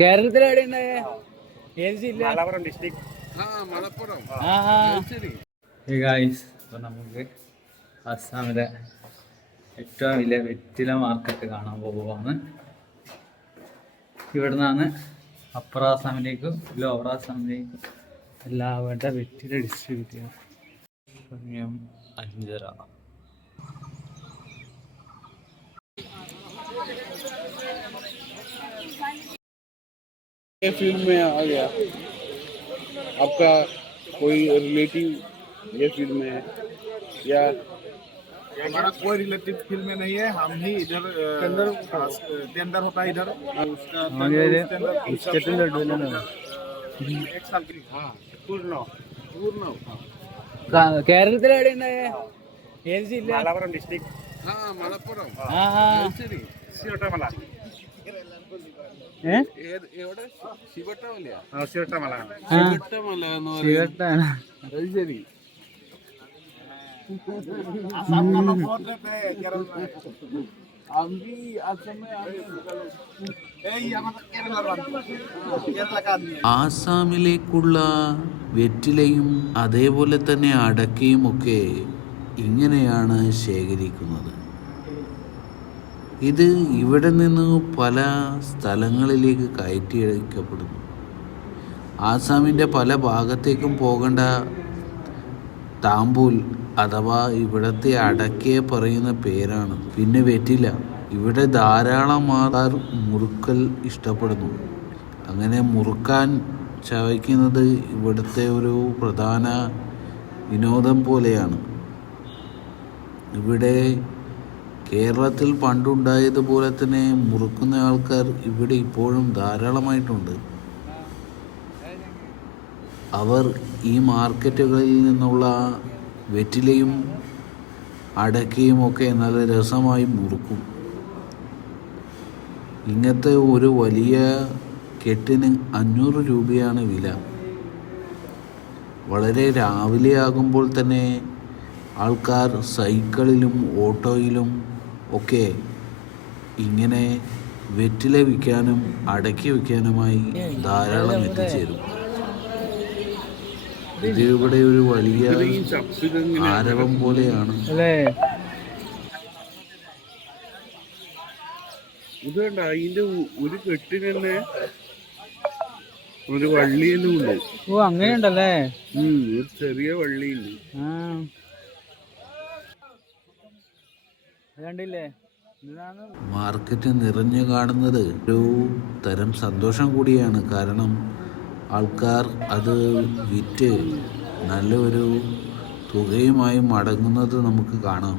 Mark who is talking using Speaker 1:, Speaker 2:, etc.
Speaker 1: കേരളത്തിൽ എവിടെയുണ്ടായേ ഏത് ജില്ല
Speaker 2: മലപ്പുറം ഡിസ്ട്രിക്ട്
Speaker 1: ഗായ്സ് അപ്പോൾ നമുക്ക് അസ്സാമിലെ ഏറ്റവും വലിയ വെറ്റില മാർക്കറ്റ് കാണാൻ പോവുകയാണ്. ഇവിടെ നിന്നാണ് അപ്പർ ആസാമിലേക്കും ലോവർ ആസാമിലേക്കും എല്ലാവരുടെ വെറ്റില ഡിസ്ട്രിബ്യൂട്ട് ചെയ്യാം അഞ്ചരാണ് അഞ്ചര.
Speaker 3: ये फील्ड में आ गया आपका कोई रिलेटिव ये फील्ड में है या
Speaker 2: हमारा कोई रिलेटिव फील्ड में नहीं है हम ही इधर के अंदर के अंदर होता है इधर उसका उसके अंदर एक साल के लिए हाँ पूर्ण पूर्ण
Speaker 1: കേരളത്തിൽ എവിടെയുണ്ടായേ ഏത് ജില്ല
Speaker 2: മലപ്പുറം ഡിസ്ട്രിക്ട്
Speaker 3: हाँ मलप्पुरम
Speaker 1: ആ ആ
Speaker 2: സിയോട്ടമല
Speaker 1: ഏ
Speaker 3: എവിടെ ശിവട്ടമല്ലയാ
Speaker 2: ആ സിയോട്ടമല
Speaker 1: ആ
Speaker 3: ശിവട്ടമല്ല എന്ന് പറയുന്നത്
Speaker 1: ശിവട്ടാണ്
Speaker 3: അത് ശരി हम
Speaker 4: ആസാമിലേക്കുള്ള വെറ്റിലയും അതേപോലെ തന്നെ അടക്കയും ഒക്കെ ഇങ്ങനെയാണ് ശേഖരിക്കുന്നത്. ഇത് ഇവിടെ നിന്ന് പല സ്ഥലങ്ങളിലേക്ക് കയറ്റി അയക്കപ്പെടുന്നു ആസാമിന്റെ പല ഭാഗത്തേക്കും പോകേണ്ട താമ്പൂൽ അഥവാ ഇവിടത്തെ അടക്കേ പറയുന്ന പേരാണ്. പിന്നെ വെറ്റില. ഇവിടെ ധാരാളം ആധാർ മുറുക്കൽ ഇഷ്ടപ്പെടുന്നു. അങ്ങനെ മുറുക്കാൻ ചവയ്ക്കുന്നത് ഇവിടുത്തെ ഒരു പ്രധാന വിനോദം പോലെയാണ്. ഇവിടെ കേരളത്തിൽ പണ്ടുണ്ടായതുപോലെ തന്നെ മുറുക്കുന്ന ആൾക്കാർ ഇവിടെ ഇപ്പോഴും ധാരാളമായിട്ടുണ്ട്. അവർ ഈ മാർക്കറ്റുകളിൽ നിന്നുള്ള വെറ്റിലയും അടക്കയും ഒക്കെ നല്ല രസമായി മുറുക്കും. ഇങ്ങനത്തെ ഒരു വലിയ കെട്ടിന് അഞ്ഞൂറ് രൂപയാണ് വില. വളരെ രാവിലെ ആകുമ്പോൾ തന്നെ ആൾക്കാർ സൈക്കിളിലും ഓട്ടോയിലും ഒക്കെ ഇങ്ങനെ വെറ്റില വിൽക്കാനും അടക്കി വിൽക്കാനുമായി ധാരാളം എത്തിച്ചേരും. ഇത് ഇവിടെ ഒരു വലിയ ആരവം പോലെയാണ്.
Speaker 1: അല്ലേ?
Speaker 3: ഇത് കണ്ട അതിന്റെ ഒരു കെട്ടിന് തന്നെ ഒരു വള്ളിയെല്ലാം ഉണ്ട്.
Speaker 1: ഓ അങ്ങനെയുണ്ടല്ലേ
Speaker 3: ഉം, ഒരു ചെറിയ വള്ളിയുണ്ട്.
Speaker 1: ആ ഇത്
Speaker 4: മാർക്കറ്റ് നിറഞ്ഞു കാണുന്നത് ഒരു തരം സന്തോഷം കൂടിയാണ്. കാരണം ആൾക്കാർ അത് വിറ്റ് നല്ലൊരു തുകയുമായി മടങ്ങുന്നത് നമുക്ക് കാണാം.